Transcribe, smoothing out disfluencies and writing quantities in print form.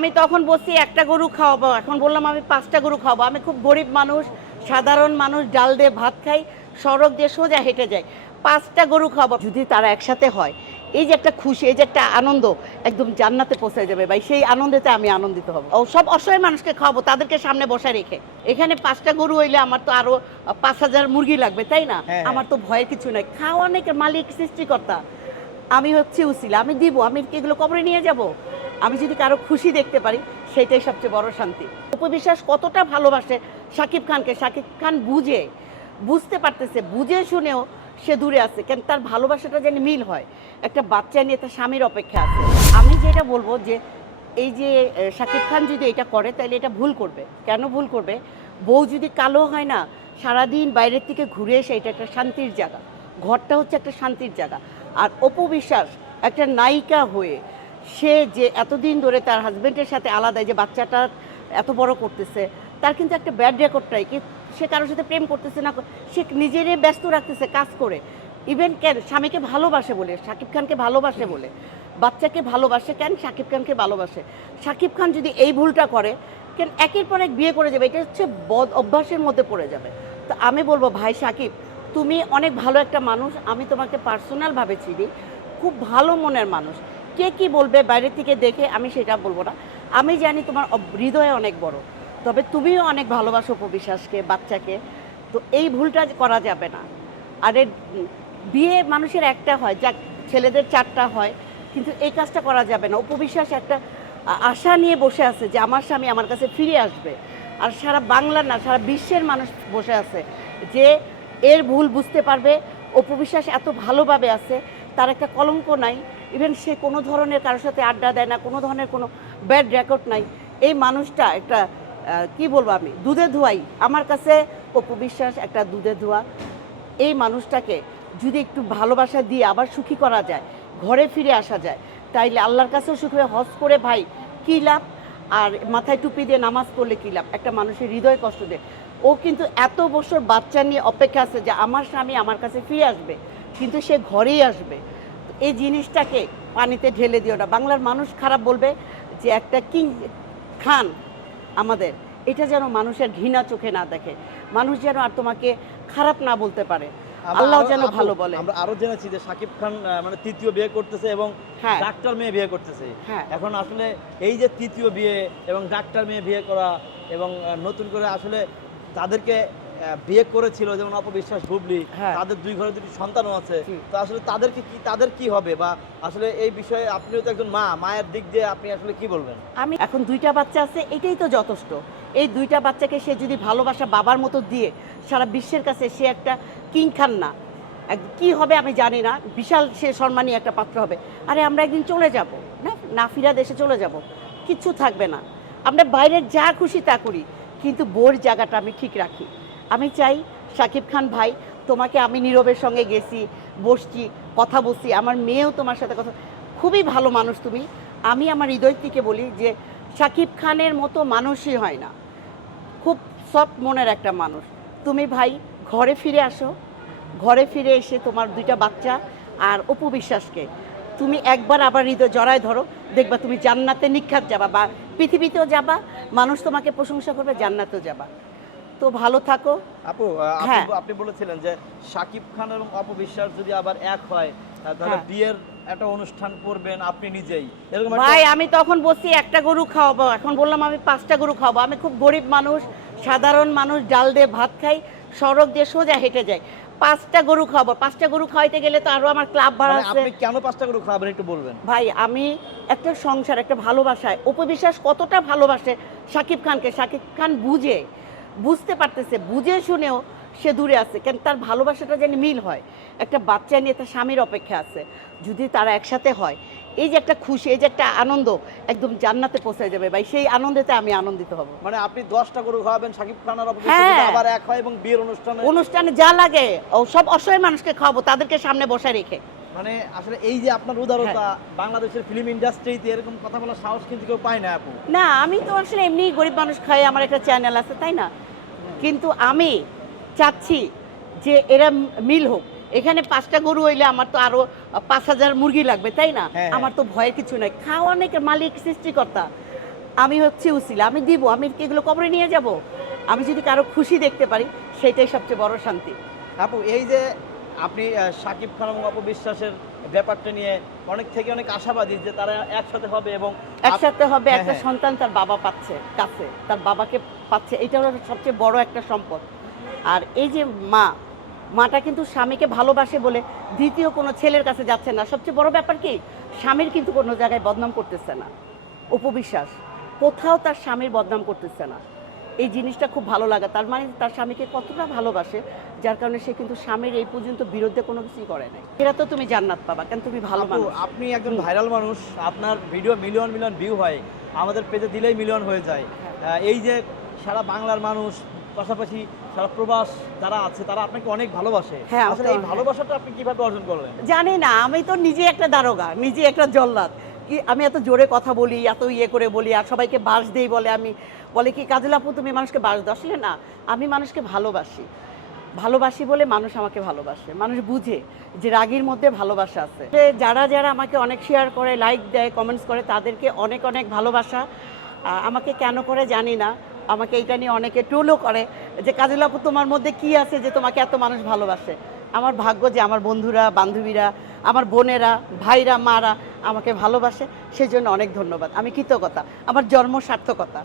আমি তখন বলছি একটা গরু খাওয়াবো, এখন বললাম আমি 5টা গরু খাওয়াবো। আমি খুব গরিব মানুষ, সাধারণ মানুষ, ডাল দিয়ে ভাত খাই, সড়ক দিয়ে সোজা হেঁটে যাই। 5টা গরু খাওয়াবো, যদি তারা একসাথে হয়, এই যে একটা খুশি, এই যে একটা আনন্দ, একদম জান্নাতে পৌঁছে যাবে ভাই। সেই আনন্দেতে আমি আনন্দিত হব। ও সব অসহায় মানুষকে খাওয়াবো, তাদেরকে সামনে বসায় রেখে। এখানে 5টা গরু হইলে আমার তো আরো 5,000 মুরগি লাগবে, তাই না? হ্যাঁ। আমার তো ভয়ের কিছু নাই। খাওয়ানোর মালিক সৃষ্টিকর্তা, আমি হচ্ছে উসিলা, আমি দিব, আমি কি এগুলো কবরে নিয়ে যাব? আমি যদি কারো খুশি দেখতে পারি, সেটাই সবচেয়ে বড় শান্তি। অপবিশ্বাস কতটা ভালোবাসে শাকিব খানকে, শাকিব খান বুঝতে পারতেছে, বুঝে শুনেও সে দূরে আছে, কেন তার ভালোবাসাটা যেন মিল হয়। একটা বাচ্চা নিয়ে তার স্বামীর অপেক্ষা আছে। আমি যেটা বলবো যে এই যে শাকিব খান যদি এটা করে, তাহলে এটা ভুল করবে। কেন ভুল করবে? বউ যদি কালো হয় না, সারাদিন বাইরের থেকে ঘুরে এসে, এটা একটা শান্তির জায়গা, ঘরটা হচ্ছে একটা শান্তির জায়গা। আর অপবিশ্বাস একটা নায়িকা হয়ে সে যে এতদিন ধরে তার হাজব্যান্ডের সাথে আলাদা, যে বাচ্চাটা এত বড় করতেছে, তার কিন্তু একটা ব্যাড রেকর্ডটাই কি, সে কারোর সাথে প্রেম করতেছে না, সে নিজেরই ব্যস্ত রাখতেছে কাজ করে। ইভেন কেন স্বামীকে ভালোবাসে বলে, শাকিব খানকে ভালোবাসে বলে, বাচ্চাকে ভালোবাসে, কেন শাকিব খানকে ভালোবাসে। শাকিব খান যদি এই ভুলটা করে, কেন একের পর এক বিয়ে করে যাবে, এটা হচ্ছে বদ অভ্যাসের মধ্যে পড়ে যাবে। তো আমি বলবো, ভাই শাকিব, তুমি অনেক ভালো একটা মানুষ, আমি তোমাকে পার্সোনালভাবে চিনি, খুব ভালো মনের মানুষ। কে কি বলবে বাইরে থেকে দেখে, আমি সেটা বলবো না। আমি জানি তোমার হৃদয় অনেক বড়, তবে তুমিও অনেক ভালোবাসো অপবিশ্বাসকে, বাচ্চাকে। তো এই ভুলটা করা যাবে না। আর বিয়ে মানুষের একটা হয়, যা ছেলেদের 4টা হয়, কিন্তু এই কাজটা করা যাবে না। অপবিশ্বাস একটা আশা নিয়ে বসে আছে যে আমার স্বামী আমার কাছে ফিরে আসবে। আর সারা বাংলা না, সারা বিশ্বের মানুষ বসে আছে যে এর ভুল বুঝতে পারবে। অপবিশ্বাস এত ভালোভাবে আছে, তার একটা কলঙ্ক নাই। ইভেন সে কোনো ধরনের কারোর সাথে আড্ডা দেয় না, কোনো ধরনের কোনো ব্যাড রেকর্ড নাই। এই মানুষটা একটা কি বলবো, আমি দুধে ধোয়াই। আমার কাছে অপবিশ্বাস একটা দুধে ধোয়া। এই মানুষটাকে যদি একটু ভালোবাসা দিয়ে আবার সুখী করা যায়, ঘরে ফিরে আসা যায়, তাইলে আল্লাহর কাছেও সুখী হয়ে হজ করে ভাই কী লাভ? আর মাথায় টুপি দিয়ে নামাজ পড়লে কী লাভ? একটা মানুষের হৃদয় কষ্ট দেয়। ও কিন্তু এত বছর বাচ্চা নিয়ে অপেক্ষা আছে যে আমার স্বামী আমার কাছে ফিরে আসবে, কিন্তু সে ঘরেই আসবে। এই জিনিসটাকে পানিতে ঢেলে দিও না। বাংলার মানুষ খারাপ বলবে যে একটা কিং খান আমাদের, এটা যেন মানুষের ঘৃণা চোখে না দেখে, মানুষ যেন আর তোমাকে খারাপ না বলতে পারে, আল্লাহ যেন ভালো বলে। আমরা আরো জেনেছি যে শাকিব খান মানে তৃতীয় বিয়ে করতেছে এবং হ্যাঁ। ডাক্তার মেয়ে বিয়ে করতেছে। হ্যাঁ। এখন আসলে এই যে তৃতীয় বিয়ে এবং ডাক্তার মেয়ে বিয়ে করা এবং নতুন করে আসলে তাদেরকে বিয়ে করেছিল, যেমন অপবিশ্বাস, বুবলি, হ্যাঁ। তাদের 2 ঘরে 2টি সন্তানও আছে। তো আসলে তাদের কি হবে, বা আসলে এই বিষয়ে আপনিও তো একজন মায়ের দিক দিয়ে আপনি আসলে কি বলবেন? আমি এখন 2টা বাচ্চা আছে, এটাই তো যথেষ্ট। এই 2টা বাচ্চাকে সে যদি ভালোবাসা বাবার মতো দিয়ে সারা বিশ্বের কাছে, সে একটা কিং খান না, কি হবে আমি জানি না, বিশাল সে সম্মানী একটা পাত্র হবে। আরে আমরা একদিন চলে যাব না, না ফিরা দেশে চলে যাব, কিচ্ছু থাকবে না। আমরা বাইরের যা খুশি তা করি, কিন্তু বোর জায়গাটা আমি ঠিক রাখি। আমি চাই শাকিব খান ভাই, তোমাকে আমি নীরবের সঙ্গে গেছি, বসছি, কথা বলছি, আমার মেয়েও তোমার সাথে কথা, খুবই ভালো মানুষ তুমি। আমি আমার হৃদয় থেকে বলি যে শাকিব খানের মতো মানুষই হয় না, খুব সফট মনের একটা মানুষ। তুমি ভাই ঘরে ফিরে আসো, ঘরে ফিরে এসে তোমার 2টা বাচ্চা আর অপবিশ্বাসকে তুমি একবার আবার হৃদয় জড়ায় ধরো, দেখবা তুমি জান্নাতে নিখাত যাবা, বা পৃথিবীতেও যাবা, মানুষ তোমাকে প্রশংসা করবে, জান্নাতেও যাবা। তো ভালো থাকো। আপু, হ্যাঁ। আপনি বলেছিলেন যে শাকিব খান এবং অপবিশ্বাস যদি আবার এক হয়, তাহলে হ্যাঁ। বিয়ের একটা অনুষ্ঠান করবেন আপনি নিজেই, এরকম ভাই আমি তখন বলছি একটা গরু খাওয়াবো, এখন বললাম আমি 5টা গরু খাওয়াবো। আমি খুব গরিব মানুষ, সাধারণ মানুষ, ডাল দিয়ে ভাত খাই, সড়ক দিয়ে সোজা হেঁটে যাই। 5টা গরু খাওয়াবো। 5টা গরু খাওয়াইতে গেলে তো আরো আমার ক্লাব ভাড়া আছে। আপনি কেন 5টা করে খাবেন একটু বলবেন? ভাই আমি একটা সংসার, একটা ভালোবাসায়, অপবিশ্বাস কতটা ভালোবাসে শাকিব খানকে, শাকিব খান বুঝতে পারতেছে, বুঝে শুনেও সে দূরে আছে, কেন তার ভালোবাসাটা যেন মিল হয়। একটা বাচ্চা নিয়ে তার স্বামীর অপেক্ষা আছে, যদি তারা একসাথে হয়, এই যে একটা খুশি, এই যে একটা আনন্দ, একদম জান্নাতে পৌঁছে যাবে ভাই। সেই আনন্দেতে আমি আনন্দিত হব। মানে আপনি 10টা গরু খাওয়াবেন শাকিব খান আর অপবিশ্বাস হ্যাঁ। যদি আবার এক হয় এবং বিয়ের অনুষ্ঠানে যা লাগে ও সব অসহায় মানুষকে খাওয়াবো, তাদেরকে সামনে বসায় রেখে। মানে আসলে এই যে আপনার উদারতা, বাংলাদেশের ফিল্ম ইন্ডাস্ট্রিতে এরকম কথা বলার সাহস কিন্তু কেউ পায় না আপু। না, আমি তো আসলে এমনি গরিব মানুষ খাই, আমার একটা চ্যানেল আছে, তাই না? কিন্তু আমি চাচ্ছি যে এরা মিল হোক। এখানে 5টা গরু হইলে আমার তো আরো 5,000 মুরগি লাগবে, তাই না? হ্যাঁ। আমার তো ভয়ের কিছু নাই। খাওয়ানোর মালিক সৃষ্টিকর্তা, আমি হচ্ছে উসিলা, আমি দিব, আমি কি এগুলো কবরে নিয়ে যাব? আমি যদি কারো খুশি দেখতে পারি সেটাই সবচেয়ে বড় শান্তি। আপু এই যে আপনি শাকিব খান এবং অপবিশ্বাসের ব্যাপারটা নিয়ে অনেক থেকে অনেক আশাবাদী যে তারা একসাথে হবে এবং একসাথে হবে, হ্যাঁ, একটা হ্যাঁ। সন্তান তার বাবা পাচ্ছে কাছে, তার বাবাকে পাচ্ছে, এটা হলো সবচেয়ে বড় একটা সম্পদ। আর এই যে মাটা কিন্তু স্বামীকে ভালোবাসে বলে দ্বিতীয় কোনো ছেলের কাছে যাচ্ছে না। সবচেয়ে বড় ব্যাপার কি, স্বামীর কিন্তু কোনো জায়গায় বদনাম করতেছে না। অপবিশ্বাস কোথাও তার স্বামীর বদনাম করতেছে না। এই জিনিসটা খুব ভালো লাগে, তার মানে তার স্বামীকে কতটা ভালোবাসে, যার কারণে সে কিন্তু স্বামীর এই পর্যন্ত বিরুদ্ধে কোনো কিছুই করে নাই। এরা তো তুমি জান্নাত পাবা, কারণ তুমি ভালো আপু, মানুষ। আপনি একজন ভাইরাল মানুষ, আপনার ভিডিও মিলিয়ন মিলিয়ন ভিউ হয়, আমাদের পেজে দিলেই মিলিয়ন হয়ে যায়। এই যে সারা বাংলার মানুষ, পাশাপাশি সারা প্রবাস যারা আছে তারা আপনাকে অনেক ভালোবাসে। হ্যাঁ, আসলে এই ভালোবাসাটা আপনি কিভাবে অর্জন করলেন? জানি না, আমি তো নিজে একটা দারোগা, নিজে একটা জল্লাদ। কি আমি এত জোরে কথা বলি, এত ইয়ে করে বলি, আর সবাইকে বাস দেই বলে, আমি বলে কি কাজল আপু তুমি মানুষকে বাস দাও? আসলে না, আমি মানুষকে ভালোবাসি বলে মানুষ আমাকে ভালোবাসে। মানুষ বুঝে যে রাগীর মধ্যে ভালোবাসা আছে। যে যারা যারা আমাকে অনেক শেয়ার করে, লাইক দেয়, কমেন্টস করে, তাদেরকে অনেক অনেক ভালোবাসা। আমাকে কেন করে জানি না, আমাকে এটা নিয়ে অনেকে ট্রোলও করে যে কাজল আপু তোমার মধ্যে কি আছে যে তোমাকে এত মানুষ ভালোবাসে। আমার ভাগ্য যে আমার বন্ধুরা, বান্ধবীরা, আমার বোনেরা, ভাইরা, মারা আমাকে ভালোবাসে, সেজন্য অনেক ধন্যবাদ। আমি কৃতজ্ঞতা, আমার জন্ম সার্থকতা।